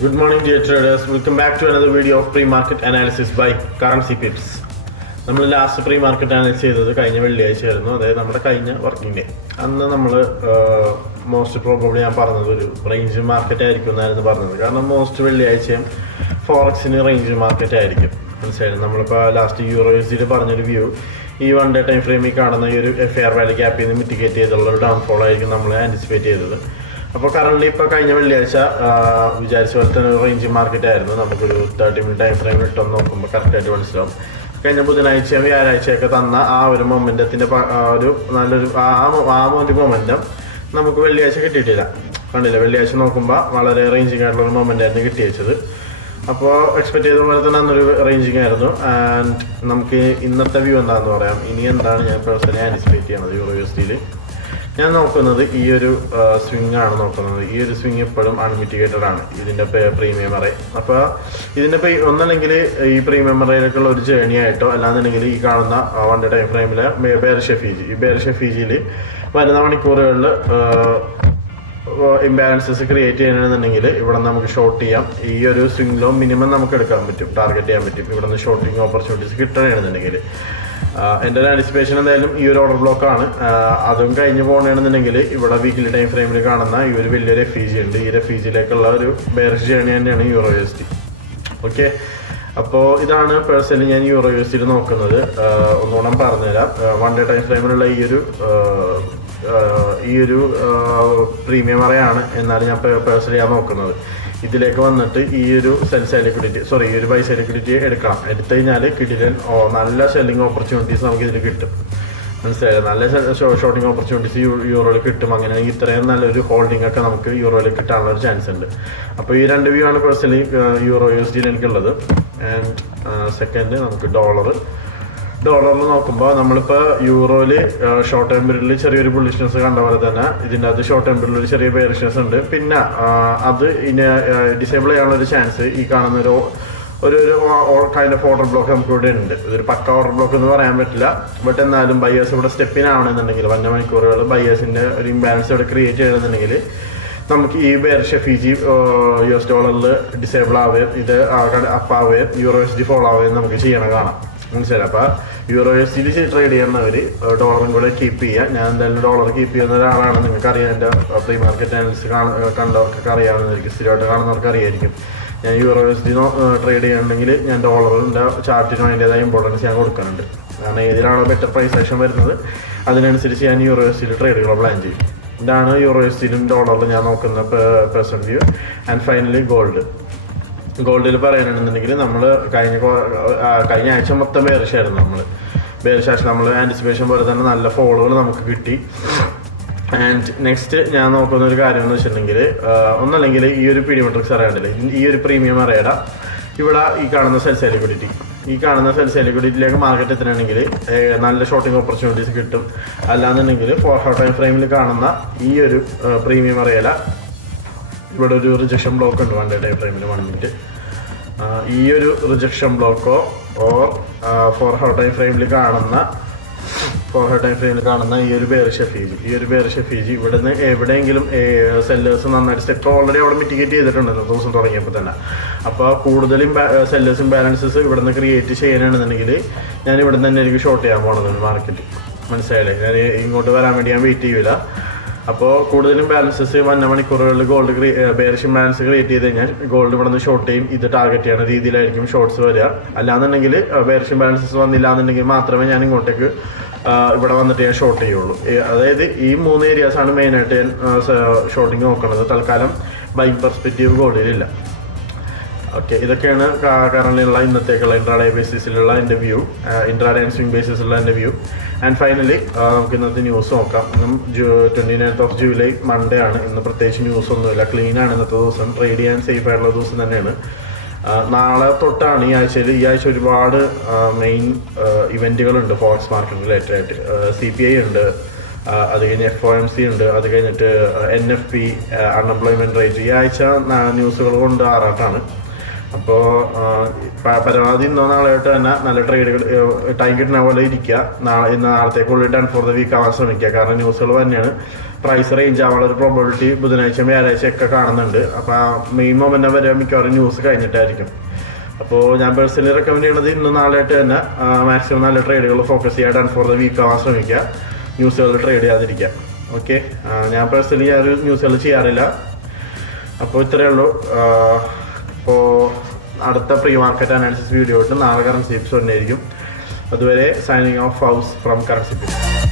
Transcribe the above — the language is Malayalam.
Good morning, dear traders. Welcome back to another video of pre-market analysis by Currency Pips. നമ്മൾ ലാസ്റ്റ് പ്രീ മാർക്കറ്റ് അനലൈസ് ചെയ്തത് കഴിഞ്ഞ വെള്ളിയാഴ്ചയായിരുന്നു, അതായത് നമ്മുടെ കഴിഞ്ഞ വർക്കിംഗ് ഡേ. അന്ന് നമ്മൾ മോസ്റ്റ് പ്രോബബ്ലി ഞാൻ പറഞ്ഞത് ഒരു റേഞ്ച് മാർക്കറ്റ് ആയിരിക്കും എന്നായിരുന്നു പറഞ്ഞത്. കാരണം മോസ്റ്റ് വെള്ളിയാഴ്ചയും ഫോറക്സിന് റേഞ്ച് മാർക്കറ്റ് ആയിരിക്കും. മനസ്സിലായിരുന്നു. നമ്മളിപ്പോൾ ലാസ്റ്റ് യൂറോ USD പറഞ്ഞൊരു വ്യൂ ഈ വൺ ഡേ ടൈം ഫ്രെയിമിൽ കാണുന്ന ഈ ഒരു FAR വാല്യൂ ഗ്യാപ്പിൽ നിന്ന് മിറ്റിഗേറ്റ് ചെയ്തുള്ള ഒരു ഡൗൺഫോൾ ആയിരിക്കും നമ്മൾ ആൻറ്റിസിപ്പേറ്റ് ചെയ്തത്. അപ്പോൾ കറണ്ട്ലി ഇപ്പോൾ കഴിഞ്ഞ വെള്ളിയാഴ്ച വിചാരിച്ച പോലെ തന്നെ ഒരു റേഞ്ച് മാർക്കറ്റ് ആയിരുന്നു. നമുക്കൊരു 30 മിനിറ്റ് ടൈം ഫ്രെയിം ഇട്ടൊന്ന് നോക്കുമ്പോൾ കറക്റ്റായിട്ട് മനസ്സിലാവും. കഴിഞ്ഞ ബുധനാഴ്ചയും വ്യാഴാഴ്ചയൊക്കെ തന്ന ആ ഒരു മൊമെൻറ്റത്തിൻ്റെ ഒരു നല്ലൊരു ഒരു മൊമെൻറ്റം നമുക്ക് വെള്ളിയാഴ്ച കിട്ടിയിട്ടില്ല. കണ്ടില്ല, വെള്ളിയാഴ്ച നോക്കുമ്പോൾ വളരെ റേഞ്ചിങ് ആയിട്ടുള്ളൊരു മൊമെൻ്റ് ആയിരുന്നു കിട്ടി വെച്ചത്. അപ്പോൾ എക്സ്പെക്ട് ചെയ്ത പോലെ തന്നെ അന്നൊരു റേഞ്ചിങ് ആയിരുന്നു. ആൻഡ് നമുക്ക് ഇന്നത്തെ വ്യൂ എന്താണെന്ന് പറയാം. ഇനി എന്താണ് ഞാൻ പേഴ്സണലി ആൻറ്റിസിപ്പേറ്റ് ചെയ്യണത് യൂറോ USD ഞാൻ നോക്കുന്നത് ഈ ഒരു സ്വിങ് ആണ് നോക്കുന്നത്. ഈ ഒരു സ്വിങ് എപ്പോഴും അൺമിറ്റിഗേറ്റഡ് ആണ് ഇതിൻ്റെ പ്രീമിയം അറേ. അപ്പോൾ ഇതിൻ്റെ ഒന്നല്ലെങ്കിൽ ഈ പ്രീമിയം അറേയിലേക്കുള്ള ഒരു ജേണി ആയിട്ടോ അല്ലാന്നുണ്ടെങ്കിൽ ഈ കാണുന്ന വൺ ഡേ ടൈം ഫ്രെയിമിലെ ബെയറിഷ് എഫിജി, ഈ ബെയറിഷ് എഫിജിയിൽ വരുന്ന മണിക്കൂറുകളിൽ ഇംബാലൻസസ് ക്രിയേറ്റ് ചെയ്യണമെന്നുണ്ടെങ്കിൽ ഇവിടെ നമുക്ക് ഷോർട്ട് ചെയ്യാം. ഈ ഒരു സ്വിംഗിലോ മിനിമം നമുക്ക് എടുക്കാൻ പറ്റും, ടാർഗറ്റ് ചെയ്യാൻ പറ്റും. ഇവിടെ നിന്ന് ഷോർട്ടിങ് ഓപ്പർച്യൂണിറ്റീസ് കിട്ടണമെന്നുണ്ടെങ്കിൽ എൻ്റെ ഒരു ആൻറ്റിസിപ്പേഷൻ എന്തായാലും ഈ ഒരു ഓർഡർ ബ്ലോക്കാണ്. അതും കഴിഞ്ഞ് പോകണമെന്നുണ്ടെങ്കിൽ ഇവിടെ വീക്കിലി ടൈം ഫ്രെയിമിൽ കാണുന്ന ഈ ഒരു വലിയൊരു FEG ഉണ്ട്. ഈ FEGയിലേക്കുള്ള ഒരു ബെയറിഷ് ജേണി തന്നെയാണ് യൂറോ USD. ഓക്കെ, അപ്പോൾ ഇതാണ് പേഴ്സണലി ഞാൻ യൂറോ USD നോക്കുന്നത്. ഒന്നുകൂടെ പറഞ്ഞുതരാം. വൺ ഡേ ടൈം ഫ്രെയിമിലുള്ള ഈ ഒരു പ്രീമിയം അറയാണ് എന്നാലും ഞാൻ പേഴ്സണലി നോക്കുന്നത്. ഇതിലേക്ക് വന്നിട്ട് ഈ ഒരു സെൽ സൈഡ് ലിക്വിഡിറ്റി ഈ ഒരു ബൈ സൈഡ് ലിക്വിഡിറ്റി എടുക്കണം. എടുത്തു കഴിഞ്ഞാൽ കിടിലൻ നല്ല സെല്ലിംഗ് ഓപ്പർച്യൂണിറ്റീസ് നമുക്ക് ഇതിൽ കിട്ടും. മനസ്സിലായത്, നല്ല ഷോർട്ടിങ് ഓപ്പർച്യൂണിറ്റീസ് യൂറോയിൽ കിട്ടും. അങ്ങനെ ഇത്രയും നല്ലൊരു ഹോൾഡിംഗ് ഒക്കെ നമുക്ക് യൂറോയിൽ കിട്ടാനുള്ള ഒരു ചാൻസ് ഉണ്ട്. അപ്പോൾ ഈ രണ്ട് വ്യൂ ആണ് പേഴ്സണലി യൂറോ USD എനിക്കുള്ളത്. ആൻഡ് സെക്കൻഡ് നമുക്ക് ഡോളറിൽ നോക്കുമ്പോൾ നമ്മളിപ്പോൾ യൂറോയിൽ ഷോർട്ട് ടൈം പീരീഡിൽ ചെറിയൊരു ബുള്ളിഷ്നെസ് കണ്ട പോലെ തന്നെ ഇതിൻ്റെ അത് ഷോർട്ട് ടൈം പീരീഡിൽ ഒരു ചെറിയ ബെയറിഷ്നെസ് ഉണ്ട്. പിന്നെ അത് ഇനി ഡിസേബിൾ ചെയ്യാനുള്ളൊരു ചാൻസ് ഈ കാണുന്ന ഒരു കൈൻഡ് ഓഫ് ഓർഡർ ബ്ലോക്ക് നമുക്ക് ഇവിടെ ഉണ്ട്. ഇതൊരു പക്ക ഓർഡർ ബ്ലോക്ക് എന്ന് പറയാൻ പറ്റില്ല. ബട്ട് എന്നാലും ബയേഴ്സ് ഇവിടെ സ്റ്റെപ്പിനാവണമെന്നുണ്ടെങ്കിൽ 1 മണിക്കൂറുകൾ ബയേഴ്സിൻ്റെ ഒരു ഇംബാലൻസ് ഇവിടെ ക്രിയേറ്റ് ചെയ്യണമെന്നുണ്ടെങ്കിൽ നമുക്ക് ഈ ബെയറിഷ് FEG US ഡോളറിൽ ഡിസേബിൾ ആവുകയും ഇത് അപ്പാവുകയും യൂറോ USD ഫോളോ ആവുകയും നമുക്ക് ചെയ്യണം കാണാം. മനസ്സിലായി. അപ്പോൾ യൂറോ USD ട്രേഡ് ചെയ്യുന്നവർ ഡോളറും കൂടെ കീപ്പ് ചെയ്യുക. ഞാൻ എന്തായാലും ഡോളർ കീപ്പ് ചെയ്യുന്ന ഒരാളാണ്. നിങ്ങൾക്ക് അറിയാം, എൻ്റെ പ്രീ മാർക്കറ്റ് അനാലിസിസ് കണ്ടവർക്കൊക്കെ അറിയാവുന്നതായിരിക്കും, സ്ഥിരമായിട്ട് കാണുന്നവർക്ക് അറിയായിരിക്കും. ഞാൻ യൂറോ USD ട്രേഡ് ചെയ്യുന്നുണ്ടെങ്കിൽ ഞാൻ ഡോളറിൻ്റെ ചാർട്ടിനും അതിൻ്റേതായ ഇമ്പോർട്ടൻസ് ഞാൻ കൊടുക്കുന്നുണ്ട്. കാരണം ഏതിലാണോ ബെറ്റർ പ്രൈസ് ആക്ഷൻ വരുന്നത് അതിനനുസരിച്ച് ഞാൻ യൂറോ USD ട്രേഡുകൾ പ്ലാൻ ചെയ്യും. ഇതാണ് യൂറോ USD ഡോളറിൽ ഞാൻ നോക്കുന്ന പേഴ്സൺ വ്യൂ. ആൻഡ് ഫൈനലി ഗോൾഡിൽ പറയാനാണെന്നുണ്ടെങ്കിൽ നമ്മൾ കഴിഞ്ഞ ആഴ്ച മൊത്തം ബെയറിഷായിരുന്നു. നമ്മൾ ആൻറ്റിസിപ്പേഷൻ പോലെ തന്നെ നല്ല ഫോളുകൾ നമുക്ക് കിട്ടി. ആൻഡ് നെക്സ്റ്റ് ഞാൻ നോക്കുന്ന ഒരു കാര്യം എന്ന് വെച്ചിട്ടുണ്ടെങ്കിൽ ഒന്നല്ലെങ്കിൽ ഈ ഒരു പീഡിയോമെട്രിക്സ് അറിയാണ്ടല്ലേ, ഈ ഒരു പ്രീമിയം അറിയട ഇവിടെ ഈ കാണുന്ന സെൽ സൈഡ് ലിക്വിഡിറ്റിയിലേക്ക് മാർക്കറ്റ് എത്തണമെങ്കിൽ നല്ല ഷോർട്ടിങ് ഓപ്പർച്യൂണിറ്റീസ് കിട്ടും. അല്ലാന്നുണ്ടെങ്കിൽ 4 ടൈം ഫ്രെയിമിൽ കാണുന്ന ഈ ഒരു പ്രീമിയം അറിയല ഇവിടെ ഒരു റിജക്ഷൻ ബ്ലോക്ക് ഉണ്ട് 1 ഡേ ടൈം ഫ്രെയിമിൽ 1 മിനിറ്റ്. ഈ ഒരു റിജക്ഷൻ ബ്ലോക്കോ ഓർ 4 ടൈം ഫ്രെയിമിൽ കാണുന്ന ഈ ഒരു ബെയറിഷ് FEG ഇവിടുന്ന് എവിടെയെങ്കിലും സെല്ലേഴ്സ് നന്നായിട്ട് സ്റ്റെപ്പ് ഓൾറെഡി അവിടെ മിറ്റിഗേറ്റ് ചെയ്തിട്ടുണ്ട് ദിവസം തുടങ്ങിയപ്പോൾ തന്നെ. അപ്പോൾ കൂടുതലും സെല്ലേഴ്സ് ഇംബാലൻസസ് ഇവിടുന്ന് ക്രിയേറ്റ് ചെയ്യാനാണെന്നുണ്ടെങ്കിൽ ഞാൻ ഇവിടെ തന്നെ എനിക്ക് ഷോർട്ട് ചെയ്യാൻ പോകണമെന്നുണ്ട് മാർക്കറ്റ്. മനസ്സിലായില്ലേ, ഞാൻ ഇങ്ങോട്ട് വരാൻ വേണ്ടി ഞാൻ വെയിറ്റ് ചെയ്യില്ല. അപ്പോൾ കൂടുതലും ബാലൻസസ് 1 മണിക്കൂറുകളിൽ ഗോൾഡ് ബെയറിഷ് ബാലൻസ് ക്രിയേറ്റ് ചെയ്ത് കഴിഞ്ഞാൽ ഗോൾഡ് ഇവിടെ നിന്ന് ഷോർട്ട് ചെയ്യും. ഇത് ടാർഗറ്റ് ചെയ്യുന്ന രീതിയിലായിരിക്കും ഷോർട്ട്സ് വരിക. അല്ലാന്നുണ്ടെങ്കിൽ ബെയറിഷ് ബാലൻസസ് വന്നില്ല എന്നുണ്ടെങ്കിൽ മാത്രമേ ഞാൻ ഇങ്ങോട്ടേക്ക് ഇവിടെ വന്നിട്ട് ഞാൻ ഷോർട്ട് ചെയ്യുള്ളൂ. അതായത് ഈ 3 ഏരിയാസാണ് മെയിനായിട്ട് ഞാൻ ഷോർട്ടിങ് നോക്കുന്നത്. തൽക്കാലം ബൈങ് പെർസ്പെക്റ്റീവ് ഗോൾഡിലില്ല. ഓക്കെ, ഇതൊക്കെയാണ് കറൻറ്റിലുള്ള ഇന്നത്തേക്കുള്ള ഇൻട്രാഡേ ബേസിസിലുള്ള എൻ്റെ വ്യൂ, ഇൻട്രാഡേ ആൻഡ് സ്വിംഗ് ബേസിസിലുള്ള എൻ്റെ വ്യൂ. ആൻഡ് ഫൈനലി നമുക്ക് ഇന്നത്തെ ന്യൂസ് നോക്കാം. ഇന്നും 29th ജൂലൈ മൺഡേ ആണ്. ഇന്ന് പ്രത്യേകിച്ച് ന്യൂസ് ഒന്നുമില്ല, ക്ലീനാണ് ഇന്നത്തെ ദിവസം. ട്രേഡ് ചെയ്യാൻ സേഫ് ആയിട്ടുള്ള ദിവസം തന്നെയാണ്. നാളെ തൊട്ടാണ് ഈ ആഴ്ച ഒരുപാട് മെയിൻ ഇവൻറ്റുകളുണ്ട് ഫോറക്സ് മാർക്കറ്റ് റിലേറ്റഡ് ആയിട്ട്. CPI ഉണ്ട്, അത് കഴിഞ്ഞ് FOMC ഉണ്ട്, അത് കഴിഞ്ഞിട്ട് NFP അൺഎംപ്ലോയ്മെൻറ്റ് റേറ്റ്. ഈ ആഴ്ച ന്യൂസുകൾ കൊണ്ട് ആറാട്ടാണ്. അപ്പോൾ പരമാവധി ഇന്നോ നാളെയായിട്ട് തന്നെ നല്ല ട്രേഡുകൾ ടൈം കിട്ടുന്ന പോലെ ഇരിക്കുക. നാളത്തേക്കുള്ളിൽ ഡൺ ഫോർ ദ വീക്ക് ആവാൻ ശ്രമിക്കുക. കാരണം ന്യൂസുകൾ തന്നെയാണ് പ്രൈസ് റേഞ്ച് ആവാനുള്ള ഒരു പ്രോബിലിറ്റി ബുധനാഴ്ച വ്യാഴാഴ്ച ഒക്കെ കാണുന്നുണ്ട്. അപ്പോൾ ആ മെയിൻ മൊമെൻ്റ് വരെ മിക്കവാറും ന്യൂസ് കഴിഞ്ഞിട്ടായിരിക്കും. അപ്പോൾ ഞാൻ പേഴ്സണലി റെക്കമെൻഡ് ചെയ്യുന്നത് ഇന്ന് നാളെയായിട്ട് തന്നെ മാക്സിമം നല്ല ട്രേഡുകൾ ഫോക്കസ് ചെയ്യുക, ഡൺ ഫോർ ദ വീക്ക് ആവാൻ ശ്രമിക്കുക, ന്യൂസുകൾ ട്രേഡ് ചെയ്യാതിരിക്കുക. ഓക്കെ, ഞാൻ പേഴ്സണലി ആ ഒരു ന്യൂസുകൾ ചെയ്യാറില്ല. അപ്പോൾ ഇത്രയേ ഉള്ളൂ. അപ്പോൾ അടുത്ത പ്രീ മാർക്കറ്റ് അനാലിസിസ് വീഡിയോ ആയിട്ട് നാളെ കറൻസി ടിപ്സ് തന്നെയായിരിക്കും. അതുവരെ signing off house from currency tips.